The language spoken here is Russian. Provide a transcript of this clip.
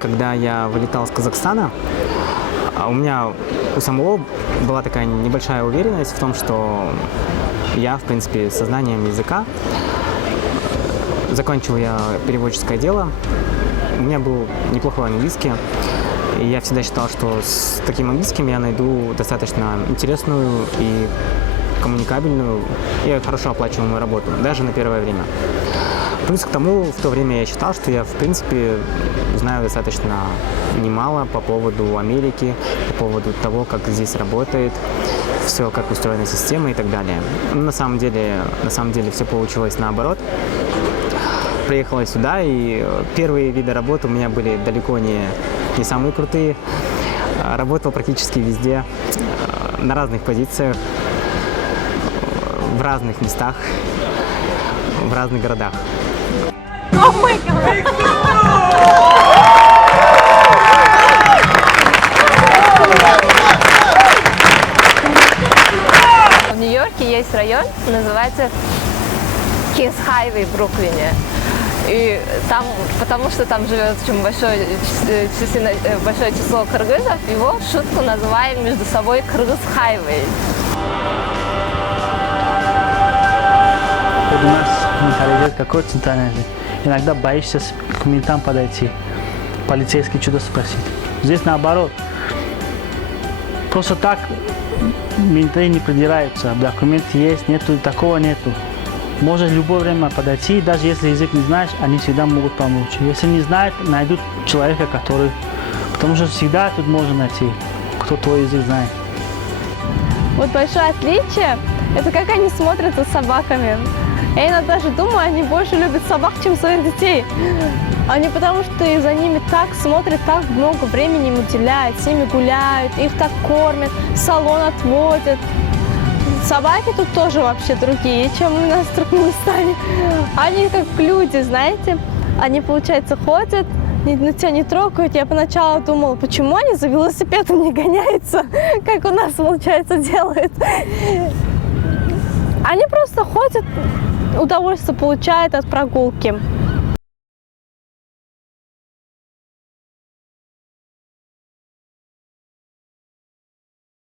когда я вылетал из Казахстана, у меня у самого была такая небольшая уверенность в том, что я, в принципе, со знанием языка. Закончил я переводческое дело. У меня был неплохой английский. И я всегда считал, что с таким английским я найду достаточно интересную и коммуникабельную и хорошо оплачиваемую работу, даже на первое время. Плюс к тому, в то время я считал, что я, в принципе, знаю достаточно немало по поводу Америки, по поводу того, как здесь работает, все, как устроена система и так далее. Но на самом деле все получилось наоборот. Приехала сюда, и первые виды работы у меня были далеко не самые крутые. Работал практически везде, на разных позициях, в разных местах, в разных городах. В Нью-Йорке есть район, называется Кингс Хайвей в Бруклине. И там, потому что там живет очень большое число кыргызов, его в шутку называем между собой Кыргыз Хайвей. У нас менталитет какой центральный. Иногда боишься к ментам подойти, полицейский что-то спросить. Здесь наоборот. Просто так менты не придираются. Документ есть, нету, такого нету. Можно в любое время подойти, даже если язык не знаешь, они всегда могут помочь. Если не знают, найдут человека, который... Потому что всегда тут можно найти, кто твой язык знает. Вот большое отличие – это как они смотрятся с собаками. Я иногда даже думаю, они больше любят собак, чем своих детей. Они потому что за ними так смотрят, так много времени им уделяют, с ними гуляют, их так кормят, в салон отводят. Собаки тут тоже вообще другие, чем у нас в Туркменистане. Они как люди, знаете. Они, получается, ходят, тебя не трогают. Я поначалу думала, почему они за велосипедом не гоняются, как у нас, получается, делают. Они просто ходят, удовольствие получают от прогулки.